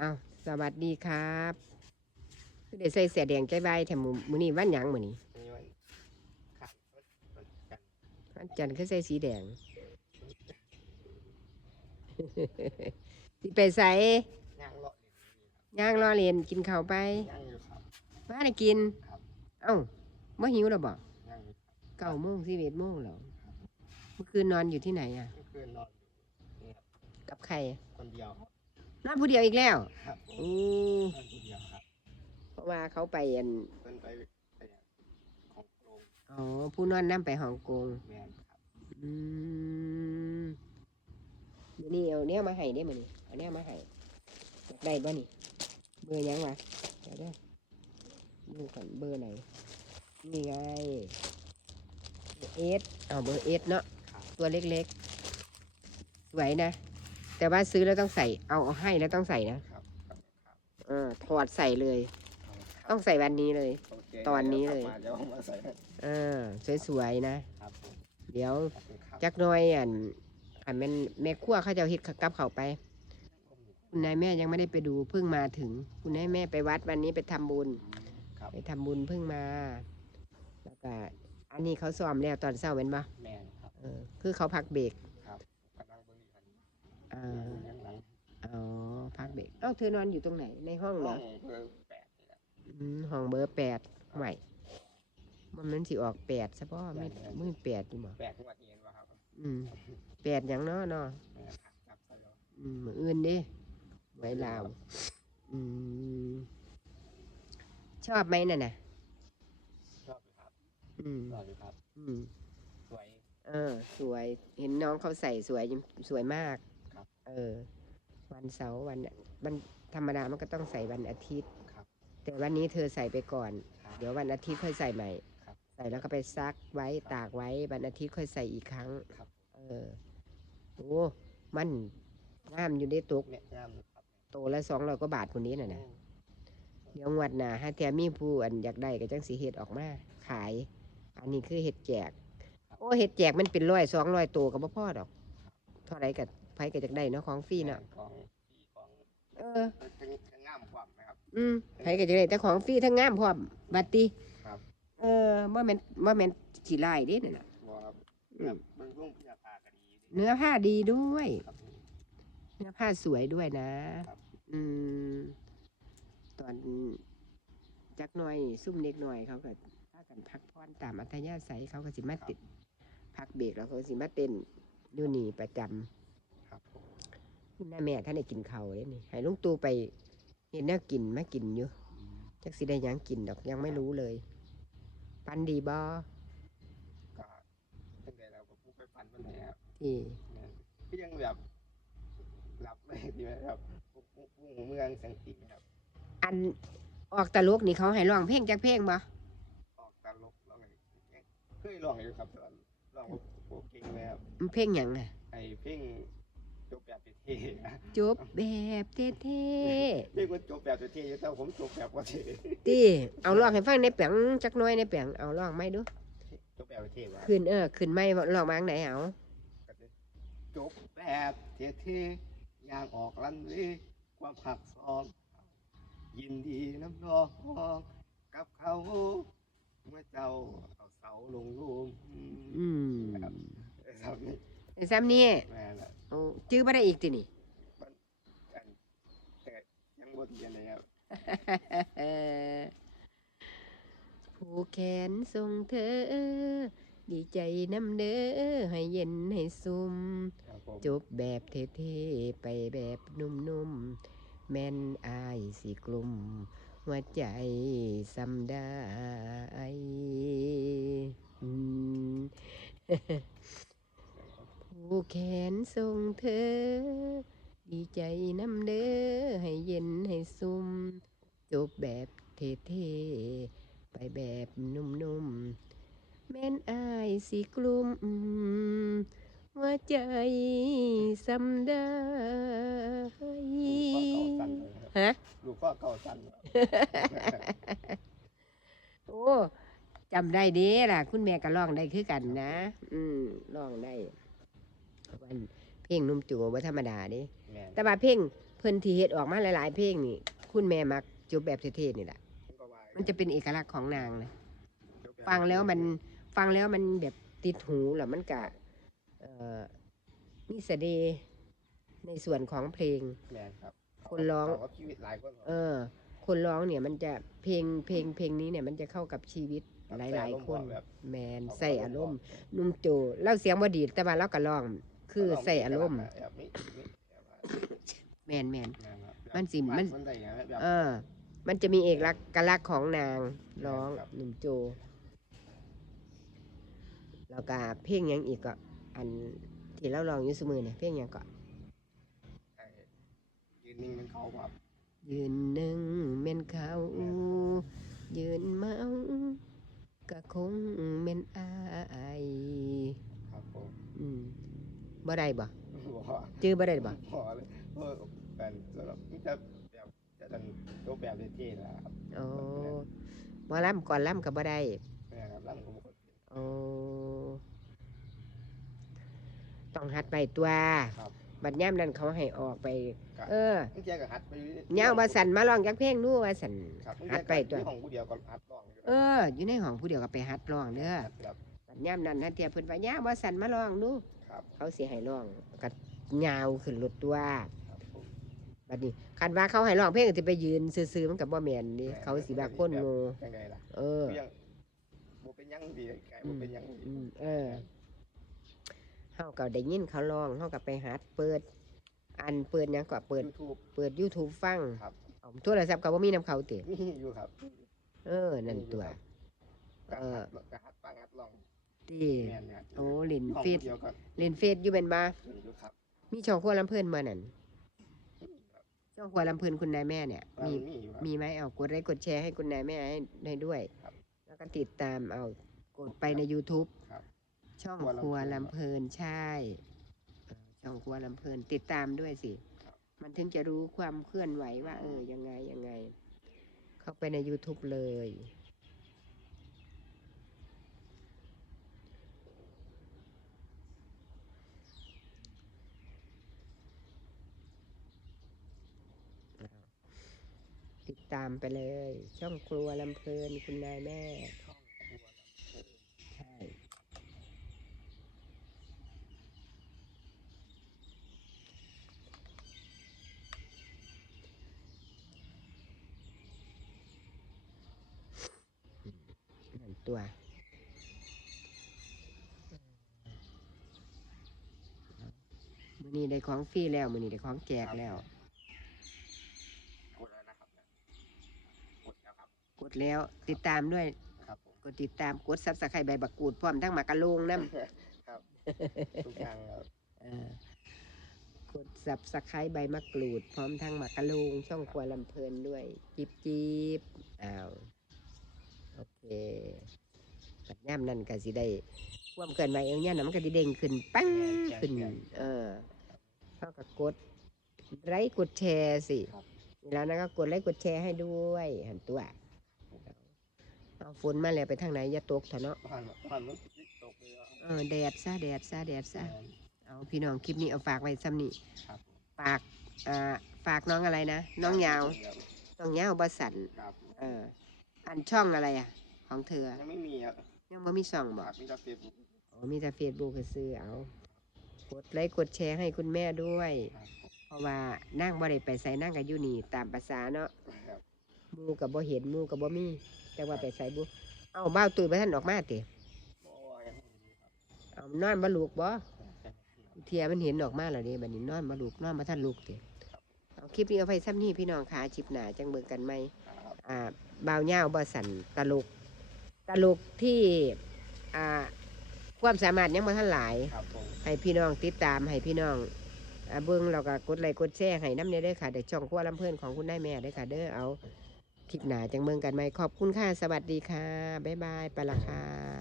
อ้าวสวัสดีครับคือได้ใส่เสียแดงใจใบแถมมือมือนี้วันหยังมือนี้นี่วันขาดวันกันวันจันทร์คือใส่สีแดง สิไปใส่ย่างเลาะเลยนี่ครับย่างรอเรียนกินข้าวไปย่างอยู่ครับ ว่าได้กิน ครับ เอ้าม่หิวหรอบ่ย่างอยู่ครับเก้าโมงสิบเอ็ดโมงแล้วเมื่อคืนนอนอยู่ที่ไหนอะ เมื่อคืนนอนอยู่นี่ครับกับใครคนเดียวครับ นอนผู้เดียวอีกแล้วครับผมอืมนอนคนเดียวครับเพราะว่าเขาไปอันเพิ่นไปไปของโรงอ๋อผู้นอนนั่ไปฮ่องกงแมนครับอืมมื้อนี่เอาเนี่ยมาให้ได้มื้อนี้เอาเนี่ยมาให้อยากได้บ่นี่เบอร์หยังวะเดี๋ยวเด้อดูก่อนเบอร์ไหนนี่ไงเอสเอาเบอร์เอสเนาะ ครับตัวเล็กๆสวยนะ แต่ว่าซื้อแล้วต้องใส่ เอาเอาให้แล้วต้องใส่นะ ครับครับครับเออถอดใส่เลยครับต้องใส่วันนี้เลย โเคตอนนี้เลย ดี๋วกบมาเดี๋ยวเอามาใส่ให้เออสวยๆนะ ครับผมเดี๋ยวขอบคุณครับจักหน้อยอันอันแม่นแม่ครัวเขาจะเอาเฮ็ดกับเขาวไป คุณนายแม่ยังไม่ได้ไปดูเพิ่งมาถึง คุณนายแม่ไปวัดวันนี้ไปทำบุญ ครับไปทำบุญเพิ่งมา แล้วก็อันนี้เขาซ้อมแล้วตอนเช้าเป็นปะแมนครับเออคือเขาพักเบรกครับกำลังเบิ่งอยู่อัน อ่ายังหลังอ๋อพักเบรกเอ้าเธอนอนอยู่ตรงไหนในห้องเหรห้อองเบอร์แปดนี่แหละอืมห้องเบอร์แปดไหวมันมันสิออกแปดซะป่ะไม่ไม่แปดดูบ่แปดงวดเย็นวะครับอืมแปดอย่างเนาะเนาะแม่นครับจับใส่แล้วอืมมืออื่นเดิไว้ลาวอืมชอบไหมน่ะนะชอบอยู่ครับอืมชอบอยู่ครับ อืม สวย เออ สวยเห็นน้องเขาใส่สวยสวยมาก ครับ เออ วันเสาร์วันวันธรรมดามันก็ต้องใส่วันอาทิตย์ครับ แต่วันนี้เธอใส่ไปก่อน ครับเดี๋ยววันอาทิตย์ค่อยใส่ใหม่ ครับใส่แล้วก็ไปซักไว้ตากไว้วันอาทิตย์ค่อยใส่อีกครั้งครับ เออโอ้มันงามอยู่ได้ตกเนี่ยงามอยู่ครับโตละสองร้อยกว่าบาทคนนี้น่ะนะอืมเดี๋ยวงวดหน้าฮะแถมมีผู้อันอยากได้ก็จังสีเห็ดออกมาขาย อันนี้คือเห็ดแจก โอ้เห็ดแจกมันเป็นร้อยสองร้อยตัวก็บ่พอดอก เท่าไรกับไผก็จากได้เนาะของฟรีเนาะกองปีกองเออถึงถึงงามความนะครับ อืมไผก็จะได้แต่ของฟรีทั้งงามพร้อมบัดติครับ เออบ่แม่นบ่แม่นสิไล่เด้นั่นน่ะบอครับอืแบมบเบิ่งรุ่งพิจารณากันดีเนื้อผ้าดีด้วย ครับ เนื้อผ้าสวยด้วยนะ ครับ อืม ตอนจักหน่อยซุ่มเด็กหน่อยเขาก็พากันพักผ่อนตามอัธยาศัยเขาก็สิมาติด พักเบรกแล้วเขาก็สิมาเต้นอยู่นี่ประจำครับผม คุณแม่แม่ท่านได้กินข้าวเลยนี่ให้ลุงตู่ไปเห็นแนวกินมากินอยู่จักสิได้หยังกินดอกยังไม่รู้เลยปันดีบ่ก็ตั้งแต่เราก็พูดไปฟันมันแหครับที่เนี่ยก็ยังแบบหลับไม่ดีไหมครับพุ่งพุ่งหัวเมืองแสงสีครับ อันออกตลกนี่เขาให้ร้องเพลงจักเพลงบ่ออกตลกร้องไงเคยร้องอยู่ครับตอนร้องโปเก่งเลยครับมันเพลงหยังอะไอ้เพลง จบแบบเท่ๆนะจบแบบเท่เพลงมันจบแบบเท่ๆอยู่แต่ผมจบแบบว่าเท่ๆตีเอาร้องให้ฟังในเปียงจักหน้อยในเปียงเอาร้องไม่ดูจบแบบเท่ๆว่ะขึ้นเออขึ้นไม่ร้องมาจั่งไหนเอาจบแบบเท่ๆอย่างออกลันเลยความหักซองยินดีน้ำนองกับเขาเมื่อเจ้าเอาเสาลงลุมอืมครับไอ้สามนี่ไอ้ซ้ำนี่ แม่ละโอ้จื้อบ่ได้อีกตินี่อันแต่ยังบทเรียนเลยครับผู้แขนทรงเธอ ดีใจน้ำเด้อให้เย็นให้ซุ่มครับผมจบแบบเท่ๆไปแบบนุ่มๆ แม่นอายสิกลุ่มหัวใจสำได้อืม ผู้แขนทรงเธอ ดีใจน้ำเด้อให้เย็นให้ซุ่มจบแบบเท่ๆไปแบบนุ่มๆ แม่นอายสิกลุ่มหัวใจสำได้ลูกพ่อเก่าสั่นเลยครับฮะโอ้จำได้เด้ล่ะ คุณแม่ก็ร้องได้คือกันนะ อืมร้องได้วันเพ ลงหนุ่มจูว่าธรรมดาเด้แม่นแต่ว่าเพลงเพิ่นที่เฮ็ดออกมาหลาย ๆ เพลงนี่ คุณแม่มักจบแบบเท่ๆนี่แหละผมก็ว่ามันจะเป็นเอกลักษณ์ของนางนะจบบบฟังแล้วมันฟังแล้วมันแบบติดหูแล้วมันก็เอ่อมีเสน่ห์ในส่วนของเพลง แม่นครับคนร้อง เขาก็ชีวิตหลายคนเออ คนร้องเนี่ยมันจะเพลงเพลงเพลงนี้เนี่ยมันจะเข้ากับชีวิตหลาย ๆ คน แบบ แมนใส่อารมณ์นุ่มโจเล่าเสียงบ่ดีแต่ว่าเราก็ร้อง คือใส่อารมณ์แบบนี้นี้แบบว่าแมนแมนแม่นครับมันสิมันมันได้อย่างแบบเออ มันจะมีเอกลักษณ์ของนางร้องครับหนุ่มโจ แล้วก็เพลงหยังอีกก็อันที่เราร้องอยู่เสมอเนี่ยเพลงหยังก็ไอ้ยืนนิ่งเป็นเขาแบบยืนหนึ่งเม่นเขายืนเมาก็คงเม่นอายครับผมอืม บ่ได้บ่บอกจื้อบ่ได้บ่พอเลยเพราะแฟนสำหรับมันจะแบบจะดันโตแบบเท่ๆนะครับโอ้บ่ล่ำก่อนล่ำก็บ่ได้แม่ครับร่างผมก็โอ้ต้องหัดไปตัวครับบัดย่ามนั้นเขาให้ออกไปครับเออมึงแกก็หัดไปเงาว่าสันมาลองจักเพลงนู่ว่าสันครับมึงหัแกดก็ไปตัวที่ของกูเดียวก็หัดร้องอยู่เออ อยู่ในห้องผู้เดียวก็ไปหัดร้องเด้อแบบบัดย่ามนั้นนั่นเทียเพิ่นว่าย่าว่าสันมาลองดู ครับเขาสิให้ร้องก็ยาวขึ้นรถตัวครับผมบัดนี้คันว่าเขาให้ร้องเพลงก็สิไปยืนซื่อๆมันก็บ่แม่นนี่แม่นเขาสิว่าคนโง่ยังไงล่ะเออเรื่องบ่เป็นหยังดีไก่บ่เป็นหยังดีอืมเออเฮาก็ได้ยินเขาร้องเฮาก็ไปหัดเปิด อันเปิดหยังก็เปิดยูทูบเปิด YouTube ฟังครับเอาโทรศัพท์ก็บ่มีนํเขาติมีอยู่ครับ เออ นั่นตัวกะเออหัดกะหัดฟังหัดลอง ที่แม่นครับโอ้เล่นห้องเฟซเดียวกันเล่นเฟซอยู่เป็นบ่อยู่ครับมีช่องครัวลำเพิ่นมานั่นช่องครัวลำเพิ่นคุณนายแม่เนี่ยมีมี มีอยู่ครับ มีไหมเอากดไลค์กดแชร์ให้คุณนายแม่ให้ให้ด้วย ครับแล้วก็ติดตามเอากดไปใน YouTube ครับช่องคครัรัววลำลำเพเพลิลินนใช่เออช่องครัวลำเพลินติดตามด้วยสิ ครับ มันถึงจะรู้ความเคลื่อนไหวว่า เออยังไงยังไง เข้าไปใน YouTube เลย ติดตามไปเลย ช่องครัวลำเพลินคุณนายแม่ช่องครัวลำเพลินใช่นั่นตัวมือนี้ได้ของฟรีแล้วมือนี้ได้ของแจกแล้ว กดแล้วนะครับเนี่ยกดแล้วครับ ก ดแล้ว ติดตามด้วย ครับผมกดติดตามกดซับสไครต์ใบบักกูดพร้อมทั้งหมากกะโลงน้ำ ครับทุกอย่างครับ เอ่อกดสับสไครใบมะกรูด พร้อมทั้งหมากกะลูงช่องครัวลำเพลินด้วยจิบจิบอ้าวโอเคปัดย่ำนั่นก็สิได้ความเกินไว้เองเนี่ยนะมันก็สิเด้งขึ้นปั้งขึ้นเออเท่ากับกดไลค์กดแชร์สิครับ แล้วนั้นก็กดไลค์กดแชร์ให้ด้วยหันตัว เอาฝนมาแล้วไปทางไหนอย่าตกเถอะเนาะบ้านบ้านมันตกเลยอะเออแดดซะแดดซะแดดซะเอาพี่น้องคลิปนี้เอาฝากไว้ซ้ำนี่ครับฝากอ่าฝากน้องอะไรนะน้องยาวน้องยาวบสันครับเอออันช่องอะไรอะ ของเธอยังไม่มีครับยังบ่มีช่องคบอรักบมีแต่เฟซบุ๊กอ๋อมีแต่เฟซบุ๊กซื้อเอากดไลค์กดแชร์ให้คุณแม่ด้วยครับเพราะว่านั่งบ่ได้ไปใส่นั่งกับอยู่นี่ตามภาษาเนาะครับห มูกับบ่เห็นหมูกับบ่มีแต่ว่าไปใส่บุเอาบ้าวตุยไปท่านออกมาติโอ้ยยังไม่มีครับเอานอนบ่ลูกบ่เทียมันเห็นออกมาแล้วนี่บัดนี้นอนบ่ลูกนอนบ่ทันลูกติเอาคลิปนี้เอาไปซ้ำนี่พี่น้องขาจิบหนาจังเบิ่งกันไหมครับอ่าบ่าวเหย้าบ่สันตลก ตลกที่อ่าความสามารถยังบ่ทันหลายครับผมให้พี่น้องติดตามให้พี่น้องอ่าเบิ่งแล้วก็กดไลค์กดแชร์ให้น้ำเนี่ยเด้อค่ะเดี๋ยวช่องครัวลำเพิ่นของคุณนายแม่เด้อค่ะเด้อเอา คลิปหนาจังเมืองกันไหมขอบคุณค่ะ สวัสดีค่ะ บ๊ายบายไปละค่ะ